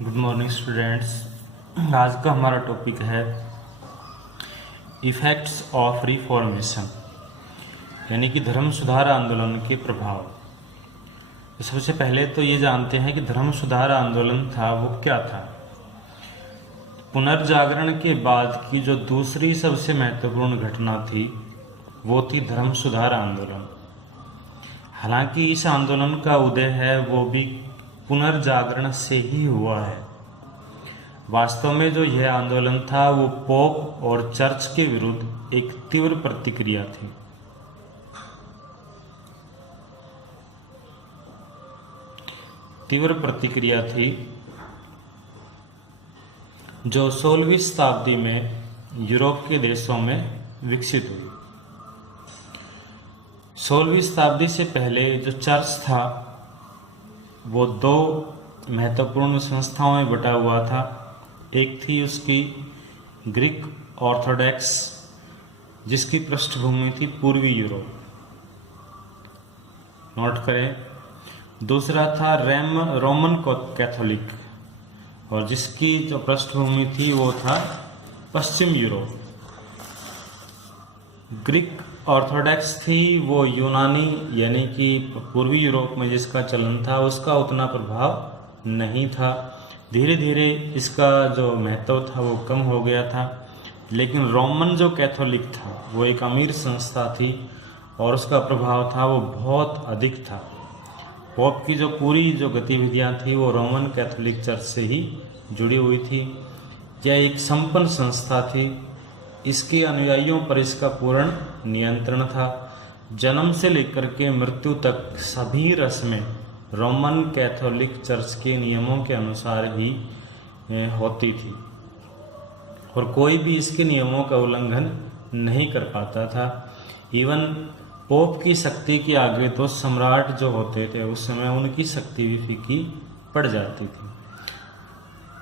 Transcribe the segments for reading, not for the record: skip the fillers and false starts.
Good morning students. आज का हमारा टॉपिक है इफ़ेक्ट्स ऑफ रिफॉर्मेशन, यानी कि धर्म सुधार आंदोलन के प्रभाव। तो सबसे पहले तो ये जानते हैं कि धर्म सुधार आंदोलन था वो क्या था। पुनर्जागरण के बाद की जो दूसरी सबसे महत्वपूर्ण घटना थी वो थी धर्म सुधार आंदोलन। हालांकि इस आंदोलन का उदय है वो भी पुनर्जागरण से ही हुआ है। वास्तव में जो यह आंदोलन था वो पोप और चर्च के विरुद्ध एक तीव्र प्रतिक्रिया थी। जो 16वीं शताब्दी में यूरोप के देशों में विकसित हुई। 16वीं शताब्दी से पहले जो चर्च था वो दो महत्वपूर्ण संस्थाओं में बटा हुआ था। एक थी उसकी ग्रीक ऑर्थोडॉक्स, जिसकी पृष्ठभूमि थी पूर्वी यूरोप, नोट करें। दूसरा था रोमन कैथोलिक, और जिसकी जो पृष्ठभूमि थी वो था पश्चिम यूरोप। ग्रीक ऑर्थोडॉक्स थी वो यूनानी, यानी कि पूर्वी यूरोप में जिसका चलन था उसका उतना प्रभाव नहीं था। धीरे धीरे इसका जो महत्व था वो कम हो गया था। लेकिन रोमन जो कैथोलिक था वो एक अमीर संस्था थी और उसका प्रभाव था वो बहुत अधिक था। पोप की जो पूरी जो गतिविधियां थी वो रोमन कैथोलिक चर्च से ही जुड़ी हुई थी। यह एक संपन्न संस्था थी। इसके अनुयायियों पर इसका पूर्ण नियंत्रण था। जन्म से लेकर के मृत्यु तक सभी रस्में रोमन कैथोलिक चर्च के नियमों के अनुसार ही होती थी और कोई भी इसके नियमों का उल्लंघन नहीं कर पाता था। इवन पोप की शक्ति के आगे तो सम्राट जो होते थे उस समय उनकी शक्ति भी फीकी पड़ जाती थी।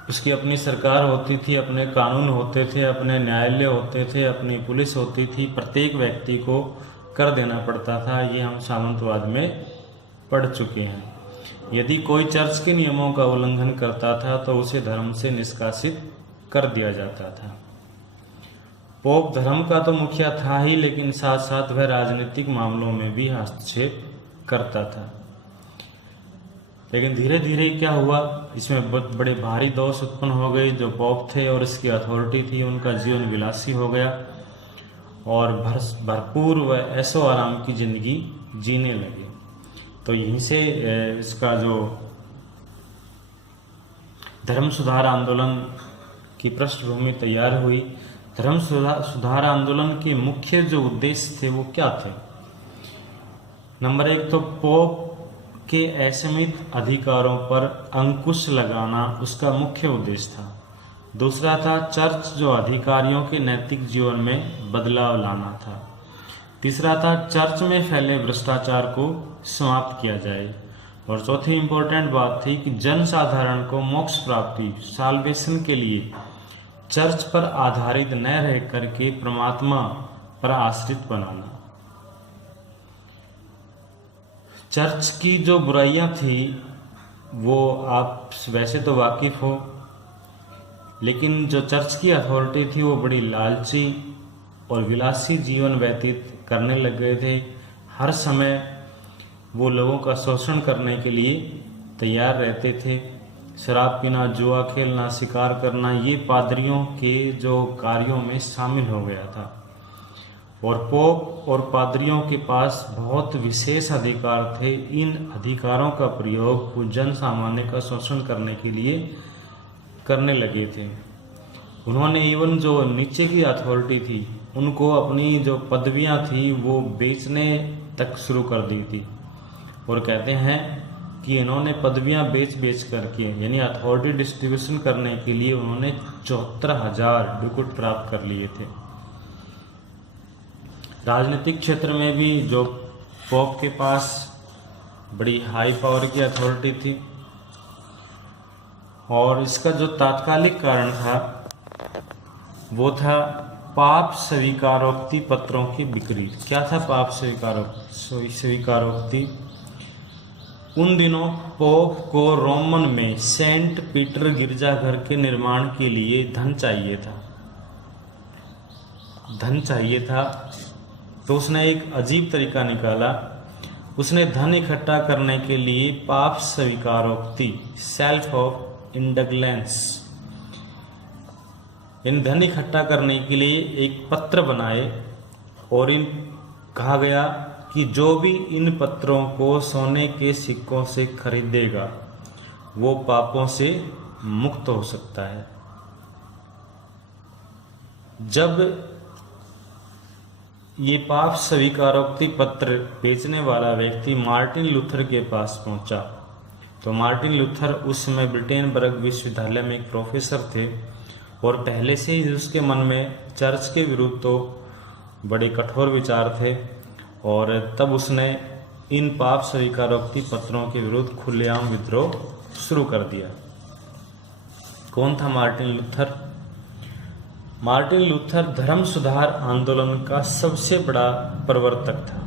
उसकी अपनी सरकार होती थी, अपने कानून होते थे, अपने न्यायालय होते थे, अपनी पुलिस होती थी। प्रत्येक व्यक्ति को कर देना पड़ता था। ये हम सामंतवाद में पढ़ चुके हैं। यदि कोई चर्च के नियमों का उल्लंघन करता था तो उसे धर्म से निष्कासित कर दिया जाता था। पोप धर्म का तो मुखिया था ही, लेकिन साथ साथ वह राजनीतिक मामलों में भी हस्तक्षेप करता था। लेकिन धीरे धीरे क्या हुआ, इसमें बड़े भारी दोष उत्पन्न हो गए। जो पोप थे और इसकी अथॉरिटी थी उनका जीवन विलासी हो गया और भरपूर व ऐशो आराम की जिंदगी जीने लगे। तो यहीं से इसका जो धर्म सुधार आंदोलन की पृष्ठभूमि तैयार हुई। धर्म सुधार आंदोलन के मुख्य जो उद्देश्य थे वो क्या थे। नंबर एक तो पोप के असीमित अधिकारों पर अंकुश लगाना उसका मुख्य उद्देश्य था। दूसरा था चर्च जो अधिकारियों के नैतिक जीवन में बदलाव लाना था। तीसरा था चर्च में फैले भ्रष्टाचार को समाप्त किया जाए। और चौथी इंपॉर्टेंट बात थी कि जन साधारण को मोक्ष प्राप्ति साल्वेशन के लिए चर्च पर आधारित न रह करके परमात्मा पर आश्रित बनाना। चर्च की जो बुराइयां थी वो आप वैसे तो वाकिफ हो, लेकिन जो चर्च की अथॉरिटी थी वो बड़ी लालची और विलासी जीवन व्यतीत करने लग गए थे। हर समय वो लोगों का शोषण करने के लिए तैयार रहते थे। शराब पीना, जुआ खेलना, शिकार करना, ये पादरियों के जो कार्यों में शामिल हो गया था। और पोप और पादरियों के पास बहुत विशेष अधिकार थे। इन अधिकारों का प्रयोग वो जन सामान्य का शोषण करने के लिए करने लगे थे। उन्होंने इवन जो नीचे की अथॉरिटी थी उनको अपनी जो पदवियां थी वो बेचने तक शुरू कर दी थी। और कहते हैं कि इन्होंने पदवियां बेच करके, यानी अथॉरिटी डिस्ट्रीब्यूशन करने के लिए उन्होंने 74,000 डुकट प्राप्त कर लिए थे। राजनीतिक क्षेत्र में भी जो पोप के पास बड़ी हाई पावर की अथॉरिटी थी। और इसका जो तात्कालिक कारण था वो था पाप स्वीकारोक्ति पत्रों की बिक्री। क्या था पाप स्वीकारोक्ति? उन दिनों पोप को रोमन में सेंट पीटर गिरजाघर के निर्माण के लिए धन चाहिए था। तो उसने एक अजीब तरीका निकाला। उसने धन इकट्ठा करने के लिए पाप स्वीकारोक्ति, सेल्फ ऑफ इंडगलेंस, इन धन इकट्ठा करने के लिए एक पत्र बनाए और इन कहा गया कि जो भी इन पत्रों को सोने के सिक्कों से खरीदेगा वो पापों से मुक्त हो सकता है। जब ये पाप स्वीकारोक्ति पत्र बेचने वाला व्यक्ति मार्टिन लूथर के पास पहुंचा, तो मार्टिन लूथर उस समय ब्रिटेनबर्ग विश्वविद्यालय में एक प्रोफेसर थे और पहले से ही उसके मन में चर्च के विरुद्ध तो बड़े कठोर विचार थे, और तब उसने इन पाप स्वीकारोक्ति पत्रों के विरुद्ध खुलेआम विद्रोह शुरू कर दिया। कौन था मार्टिन लूथर? मार्टिन लूथर धर्म सुधार आंदोलन का सबसे बड़ा प्रवर्तक था,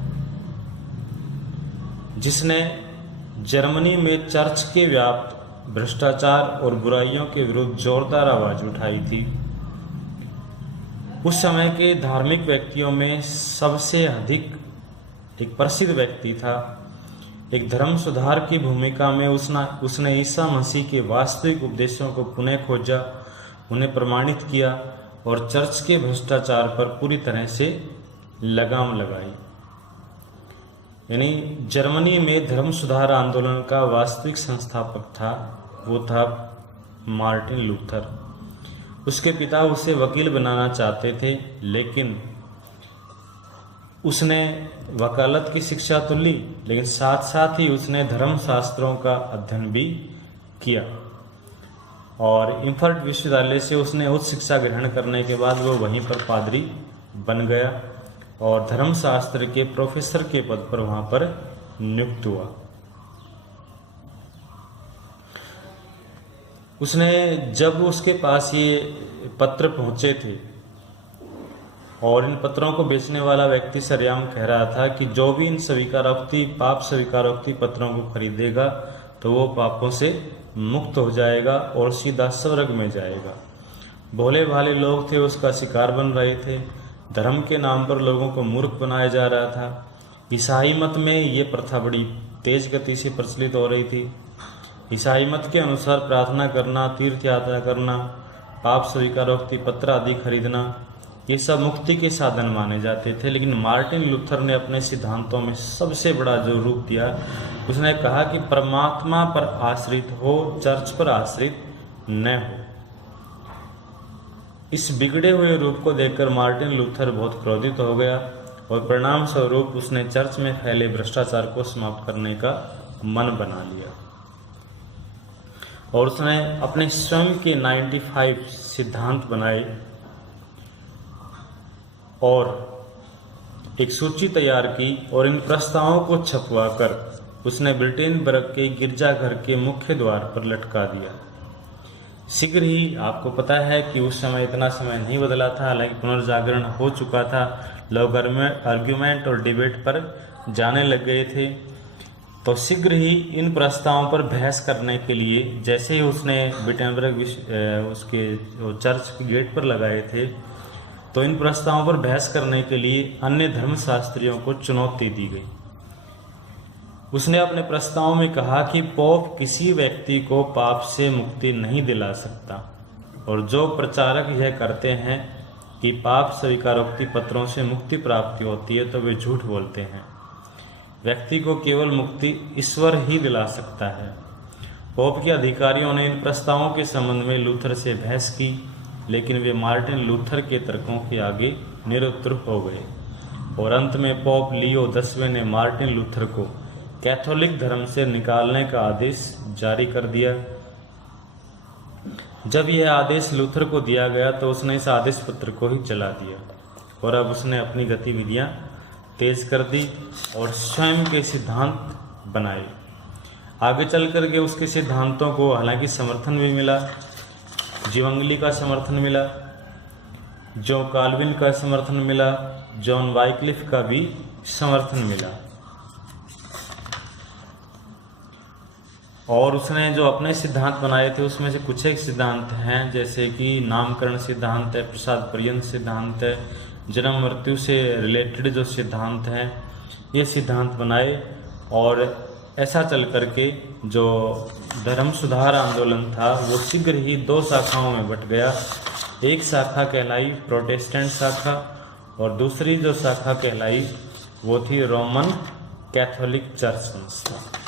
जिसने जर्मनी में चर्च के व्याप्त भ्रष्टाचार और बुराइयों के विरुद्ध जोरदार आवाज उठाई थी। उस समय के धार्मिक व्यक्तियों में सबसे अधिक एक प्रसिद्ध व्यक्ति था। एक धर्म सुधार की भूमिका में उसने ईसा मसीह के वास्तविक उपदेशों को पुनः खोजा, उन्हें प्रमाणित किया और चर्च के भ्रष्टाचार पर पूरी तरह से लगाम लगाई। यानी जर्मनी में धर्म सुधार आंदोलन का वास्तविक संस्थापक था, वो था मार्टिन लूथर। उसके पिता उसे वकील बनाना चाहते थे, लेकिन उसने वकालत की शिक्षा तो ली, लेकिन साथ साथ ही उसने धर्म शास्त्रों का अध्ययन भी किया और इम्फर्ट विश्वविद्यालय से उसने उच्च शिक्षा ग्रहण करने के बाद वो वहीं पर पादरी बन गया और धर्मशास्त्र के प्रोफेसर के पद पर वहाँ पर नियुक्त हुआ। उसने जब उसके पास ये पत्र पहुँचे थे और इन पत्रों को बेचने वाला व्यक्ति सरेआम कह रहा था कि जो भी इन पाप स्वीकारोक्ति पत्रों को खरीदेगा तो वो पापों से मुक्त हो जाएगा और सीधा स्वर्ग में जाएगा। भोले भाले लोग थे उसका शिकार बन रहे थे। धर्म के नाम पर लोगों को मूर्ख बनाया जा रहा था। ईसाई मत में ये प्रथा बड़ी तेज गति से प्रचलित हो रही थी। ईसाई मत के अनुसार प्रार्थना करना, तीर्थ यात्रा करना, पाप स्वीकारोक्ति पत्र आदि खरीदना, ये सब मुक्ति के साधन माने जाते थे। लेकिन मार्टिन लूथर ने अपने सिद्धांतों में सबसे बड़ा जो रूप दिया, उसने कहा कि परमात्मा पर आश्रित हो, चर्च पर आश्रित न हो। इस बिगड़े हुए रूप को देखकर मार्टिन लूथर बहुत क्रोधित हो गया और परिणाम स्वरूप उसने चर्च में फैले भ्रष्टाचार को समाप्त करने का मन बना लिया और उसने अपने स्वयं के 95 सिद्धांत बनाए और एक सूची तैयार की और इन प्रस्तावों को छपवाकर उसने ब्रिटेनबर्ग के गिरजाघर के मुख्य द्वार पर लटका दिया। शीघ्र ही आपको पता है कि उस समय इतना समय नहीं बदला था, हालांकि पुनर्जागरण हो चुका था, लोग आर्ग्यूमेंट और डिबेट पर जाने लग गए थे। तो शीघ्र ही इन प्रस्तावों पर बहस करने के लिए जैसे ही उसने ब्रिटेनबर्ग उसके चर्च के गेट पर लगाए थे, तो इन प्रस्तावों पर बहस करने के लिए अन्य धर्मशास्त्रियों को चुनौती दी गई। उसने अपने प्रस्ताव में कहा कि पोप किसी व्यक्ति को पाप से मुक्ति नहीं दिला सकता और जो प्रचारक यह करते हैं कि पाप स्वीकारोक्ति पत्रों से मुक्ति प्राप्ति होती है तो वे झूठ बोलते हैं। व्यक्ति को केवल मुक्ति ईश्वर ही दिला सकता है। पोप के अधिकारियों ने इन प्रस्तावों के संबंध में लूथर से बहस की, लेकिन वे मार्टिन लूथर के तर्कों के आगे निरुत्तर हो गए और अंत में पोप लियो 10वें ने मार्टिन लूथर को कैथोलिक धर्म से निकालने का आदेश जारी कर दिया। जब यह आदेश लूथर को दिया गया तो उसने इस आदेश पत्र को ही चला दिया और अब उसने अपनी गतिविधियां तेज कर दी और स्वयं के सिद्धांत बनाए। आगे चल करके उसके सिद्धांतों को हालांकि समर्थन भी मिला, जीवंगली का समर्थन मिला, जॉन काल्विन का समर्थन मिला, जॉन वाइक्लिफ का भी समर्थन मिला। और उसने जो अपने सिद्धांत बनाए थे उसमें से कुछ एक सिद्धांत हैं, जैसे कि नामकरण सिद्धांत है, प्रसाद पर्यंत सिद्धांत है, जन्म मृत्यु से रिलेटेड जो सिद्धांत हैं, ये सिद्धांत बनाए। और ऐसा चल करके जो धर्म सुधार आंदोलन था वो शीघ्र ही 2 शाखाओं में बट गया। एक शाखा कहलाई प्रोटेस्टेंट शाखा और दूसरी जो शाखा कहलाई वो थी रोमन कैथोलिक चर्च संस्था।